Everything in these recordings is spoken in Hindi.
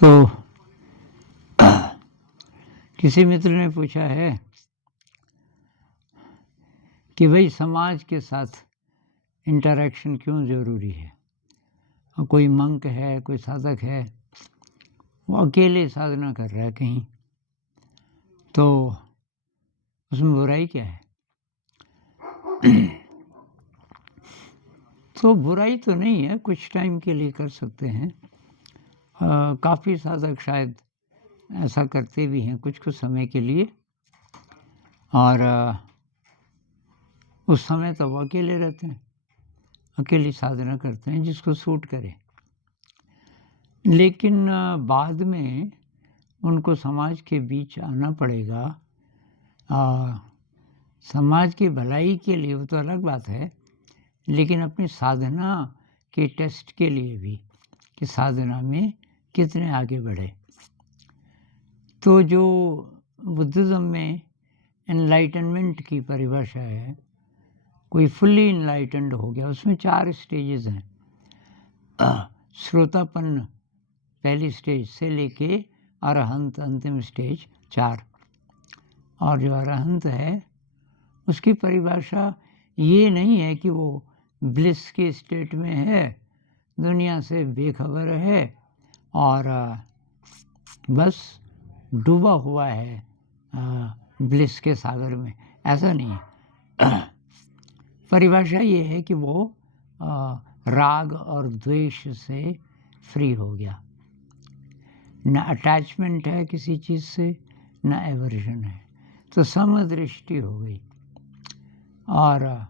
तो किसी मित्र ने पूछा है कि भाई समाज के साथ इंटरैक्शन क्यों ज़रूरी है। और कोई मंक है, कोई साधक है, वो अकेले साधना कर रहा है कहीं, तो उसमें बुराई क्या है? तो बुराई तो नहीं है, कुछ टाइम के लिए कर सकते हैं। काफ़ी साधक शायद ऐसा करते भी हैं कुछ कुछ समय के लिए, और उस समय तो वो अकेले रहते हैं, अकेली साधना करते हैं जिसको सूट करे। लेकिन बाद में उनको समाज के बीच आना पड़ेगा। समाज की भलाई के लिए वो तो अलग बात है, लेकिन अपनी साधना के टेस्ट के लिए भी कि साधना में कितने आगे बढ़े। तो जो बुद्धिज़्म में एनलाइटनमेंट की परिभाषा है, कोई फुल्ली इनलाइटेंड हो गया, उसमें 4 स्टेजेस हैं। श्रोतापन्न पहली स्टेज से लेके अरहंत अंतिम स्टेज 4। और जो अरहंत है उसकी परिभाषा ये नहीं है कि वो ब्लिस के स्टेट में है, दुनिया से बेखबर है और बस डूबा हुआ है ब्लिस के सागर में, ऐसा नहीं है। परिभाषा ये है कि वो राग और द्वेष से फ्री हो गया, न अटैचमेंट है किसी चीज़ से, न एवर्जन है, तो समदृष्टि हो गई। और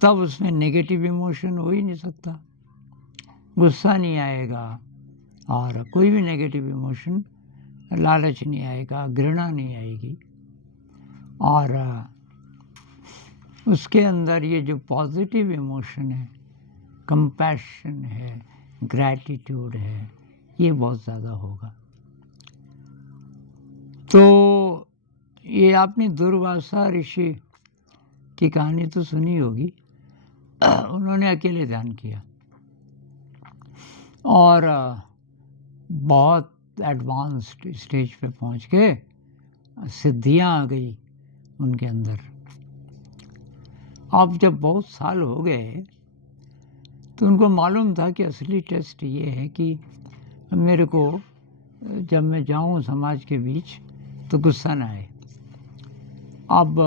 तब उसमें नेगेटिव इमोशन हो ही नहीं सकता, गुस्सा नहीं आएगा और कोई भी नेगेटिव इमोशन, लालच नहीं आएगा, घृणा नहीं आएगी। और उसके अंदर ये जो पॉजिटिव इमोशन है, कंपैशन है, ग्रैटिट्यूड है, ये बहुत ज़्यादा होगा। तो ये आपने दुर्वासा ऋषि की कहानी तो सुनी होगी। उन्होंने अकेले ध्यान किया और बहुत एडवांस्ड स्टेज पे पहुंच के सिद्धियां आ गई उनके अंदर। अब जब बहुत साल हो गए तो उनको मालूम था कि असली टेस्ट ये है कि मेरे को जब मैं जाऊं समाज के बीच तो गुस्सा ना आए। अब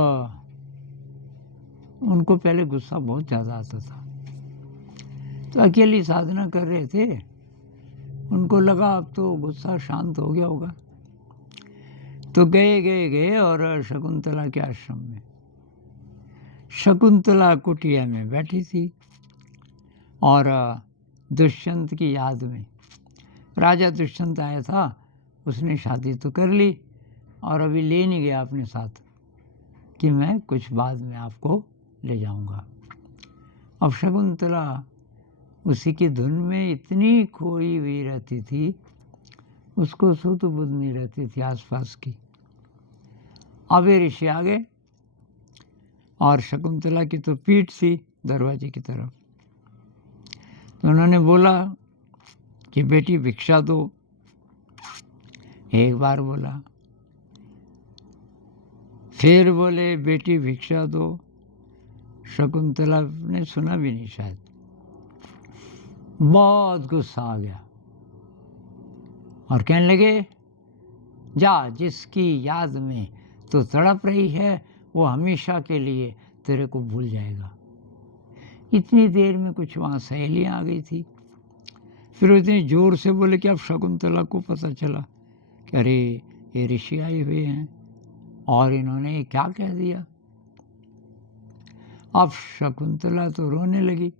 उनको पहले गुस्सा बहुत ज़्यादा आता था, तो अकेली साधना कर रहे थे, उनको लगा अब तो गुस्सा शांत हो गया होगा, तो गए और शकुंतला के आश्रम में। शकुंतला कुटिया में बैठी थी और दुष्यंत की याद में, राजा दुष्यंत आया था, उसने शादी तो कर ली और अभी ले नहीं गया अपने साथ कि मैं कुछ बाद में आपको ले जाऊंगा। अब शकुंतला उसी की धुन में इतनी खोई हुई रहती थी, उसको सुध बुध नहीं रहती थी आसपास की। अब ये ऋषि आ गए और शकुंतला की तो पीठ थी दरवाजे की तरफ, तो उन्होंने बोला कि बेटी भिक्षा दो। एक बार बोला, फिर बोले बेटी भिक्षा दो। शकुंतला ने सुना भी नहीं शायद, बहुत गुस्सा आ गया और कहने लगे, जा, जिसकी याद में तो तड़प रही है वो हमेशा के लिए तेरे को भूल जाएगा। इतनी देर में कुछ वहाँ सहेलियाँ आ गई थी, फिर इतने जोर से बोले कि अब शकुंतला को पता चला कि अरे ये ऋषि आए हुए हैं और इन्होंने क्या कह दिया। अब शकुंतला तो रोने लगी,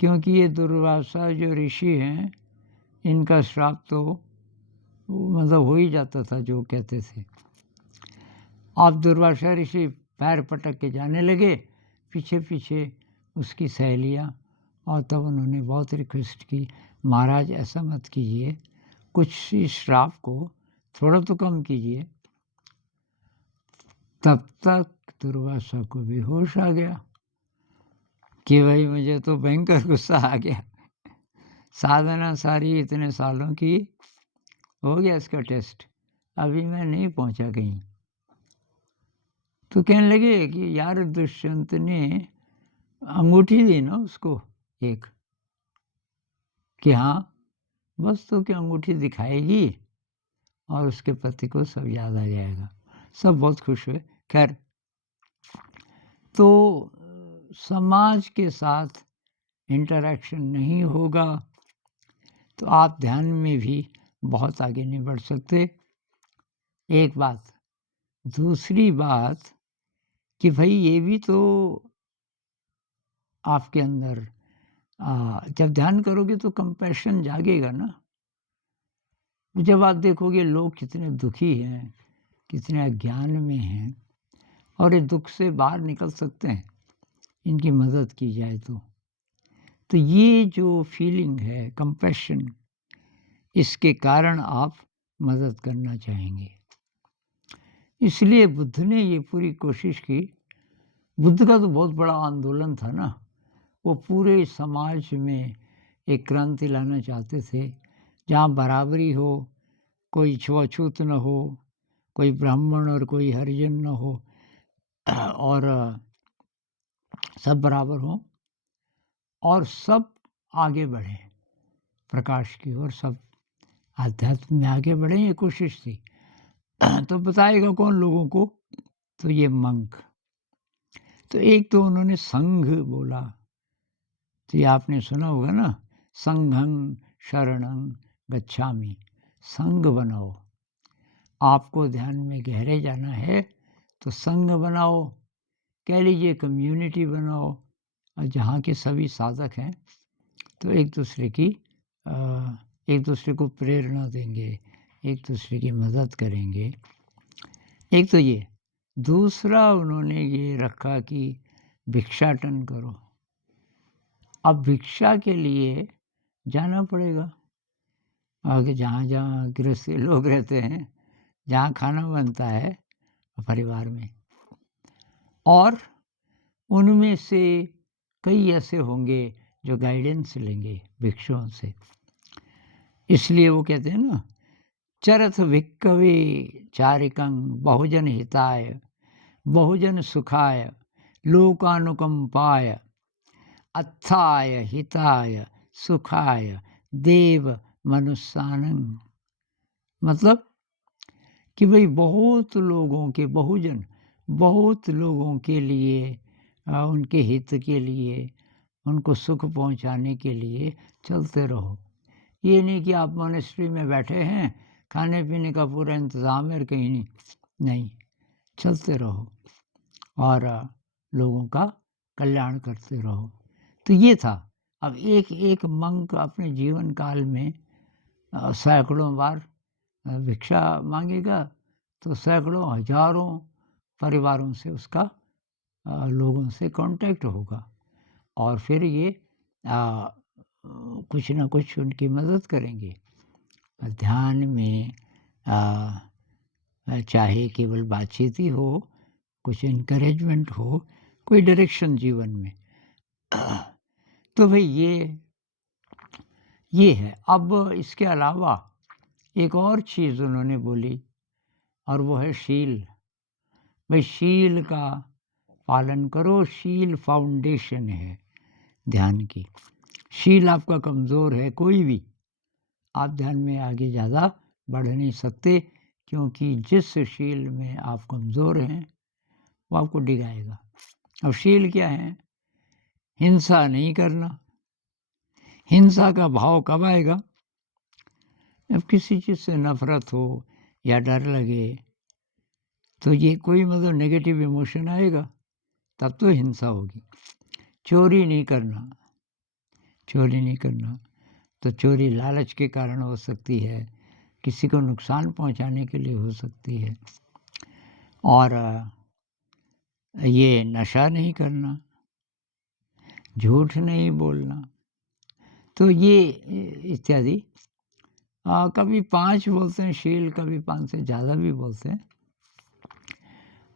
क्योंकि ये दुर्वासा जो ऋषि हैं, इनका श्राप तो मतलब हो ही जाता था जो कहते थे। अब दुर्वासा ऋषि पैर पटक के जाने लगे, पीछे पीछे उसकी सहेलियाँ, और तब उन्होंने बहुत रिक्वेस्ट की, महाराज ऐसा मत कीजिए, कुछ इस श्राप को थोड़ा तो कम कीजिए। तब तक दुर्वासा को भी होश आ गया कि भाई मुझे तो भयंकर गुस्सा आ गया, साधना सारी इतने सालों की, हो गया इसका टेस्ट, अभी मैं नहीं पहुंचा कहीं। तो कहने लगे कि यार दुष्यंत ने अंगूठी दी ना उसको एक, कि हाँ बस तो क्या अंगूठी दिखाएगी और उसके पति को सब याद आ जाएगा। सब बहुत खुश हुए। खैर, तो समाज के साथ इंटरैक्शन नहीं होगा तो आप ध्यान में भी बहुत आगे नहीं बढ़ सकते। एक बात। दूसरी बात कि भाई ये भी तो आपके अंदर जब ध्यान करोगे तो कंपैशन जागेगा ना। जब आप देखोगे लोग कितने दुखी हैं, कितने अज्ञान में हैं और ये दुख से बाहर निकल सकते हैं, इनकी मदद की जाए तो ये जो फीलिंग है कंपैशन, इसके कारण आप मदद करना चाहेंगे। इसलिए बुद्ध ने ये पूरी कोशिश की। बुद्ध का तो बहुत बड़ा आंदोलन था ना, वो पूरे समाज में एक क्रांति लाना चाहते थे जहाँ बराबरी हो, कोई छुआछूत न हो, कोई ब्राह्मण और कोई हरिजन न हो और सब बराबर हों और सब आगे बढ़ें प्रकाश की ओर, सब आध्यात्म में आगे बढ़ें, ये कोशिश थी। तो बताएगा कौन लोगों को? तो ये मंक। तो एक तो उन्होंने संघ बोला, तो ये आपने सुना होगा ना, संघं शरणं गच्छामि। संघ बनाओ। आपको ध्यान में गहरे जाना है तो संघ बनाओ, कह लीजिए कम्युनिटी बनाओ, और जहाँ के सभी साधक हैं तो एक दूसरे को प्रेरणा देंगे, एक दूसरे की मदद करेंगे। एक तो ये। दूसरा उन्होंने ये रखा कि भिक्षाटन करो। अब भिक्षा के लिए जाना पड़ेगा आगे, जहाँ गृहस्थी लोग रहते हैं, जहाँ खाना बनता है परिवार में, और उनमें से कई ऐसे होंगे जो गाइडेंस लेंगे भिक्षुओं से। इसलिए वो कहते हैं ना, चरथ भिक्खवे चारिकं बहुजन हिताय बहुजन सुखाय लोकानुकंपाय अत्थाय हिताय सुखाय देव मनुष्यानं। मतलब कि भाई बहुत लोगों के लिए, उनके हित के लिए, उनको सुख पहुंचाने के लिए चलते रहो। ये नहीं कि आप मॉनेस्ट्री में बैठे हैं, खाने पीने का पूरा इंतज़ाम है, कहीं नहीं, चलते रहो और लोगों का कल्याण करते रहो। तो ये था। अब एक एक मंक अपने जीवन काल में सैकड़ों बार भिक्षा मांगेगा तो सैकड़ों हजारों परिवारों से उसका लोगों से कांटेक्ट होगा और फिर ये कुछ ना कुछ उनकी मदद करेंगे। ध्यान में चाहे केवल बातचीत ही हो, कुछ इनकरेजमेंट हो, कोई डायरेक्शन जीवन में, तो भाई ये है। अब इसके अलावा एक और चीज़ उन्होंने बोली और वो है शील। भाई शील का पालन करो, शील फाउंडेशन है ध्यान की। शील आपका कमज़ोर है कोई भी, आप ध्यान में आगे ज़्यादा बढ़ नहीं सकते, क्योंकि जिस शील में आप कमज़ोर हैं वो आपको डिगाएगा। अब शील क्या है? हिंसा नहीं करना। हिंसा का भाव कब आएगा? जब किसी चीज़ से नफरत हो या डर लगे, तो ये कोई मतलब नेगेटिव इमोशन आएगा, तब तो हिंसा होगी। चोरी नहीं करना। तो चोरी लालच के कारण हो सकती है, किसी को नुकसान पहुंचाने के लिए हो सकती है। और ये नशा नहीं करना, झूठ नहीं बोलना, तो ये इत्यादि। कभी 5 बोलते हैं शील, कभी 5 से ज़्यादा भी बोलते हैं।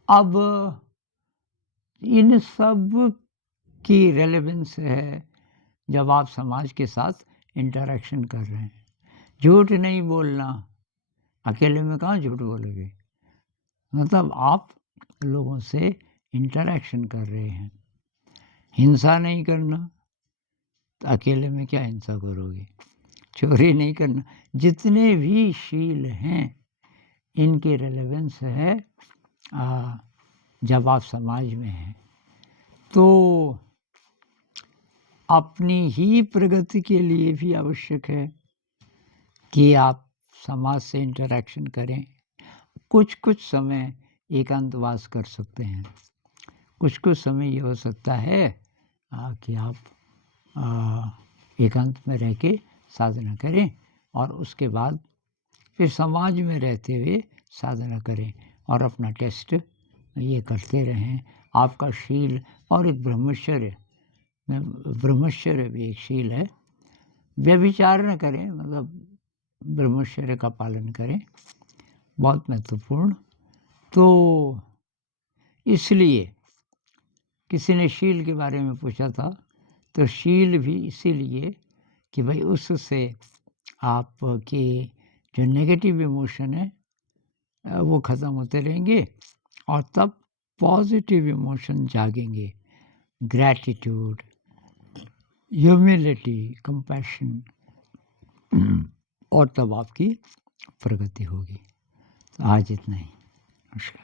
अब इन सब की रेलेवेंस है जब आप समाज के साथ इंटरेक्शन कर रहे हैं। झूठ नहीं बोलना, अकेले में कहाँ झूठ बोलोगे, मतलब आप लोगों से इंटरेक्शन कर रहे हैं। हिंसा नहीं करना, तो अकेले में क्या हिंसा करोगे। चोरी नहीं करना, जितने भी शील हैं इनकी रेलेवेंस है जब आप समाज में हैं। तो अपनी ही प्रगति के लिए भी आवश्यक है कि आप समाज से इंटरेक्शन करें। कुछ कुछ समय एकांतवास कर सकते हैं, कुछ कुछ समय ये हो सकता है कि आप एकांत में रह के साधना करें और उसके बाद फिर समाज में रहते हुए साधना करें और अपना टेस्ट ये करते रहें। आपका शील और एक ब्रह्मचर्य भी एक शील है। व्यभिचार न करें, मतलब ब्रह्मचर्य का पालन करें, बहुत महत्वपूर्ण। तो इसलिए किसी ने शील के बारे में पूछा था, तो शील भी इसीलिए कि भाई उससे आपके जो नेगेटिव इमोशन है वो ख़त्म होते रहेंगे और तब पॉजिटिव इमोशन जागेंगे, ग्रैटिट्यूड, ह्यूमिलिटी, कंपैशन, और तब आपकी प्रगति होगी। तो आज इतना ही, नमस्कार।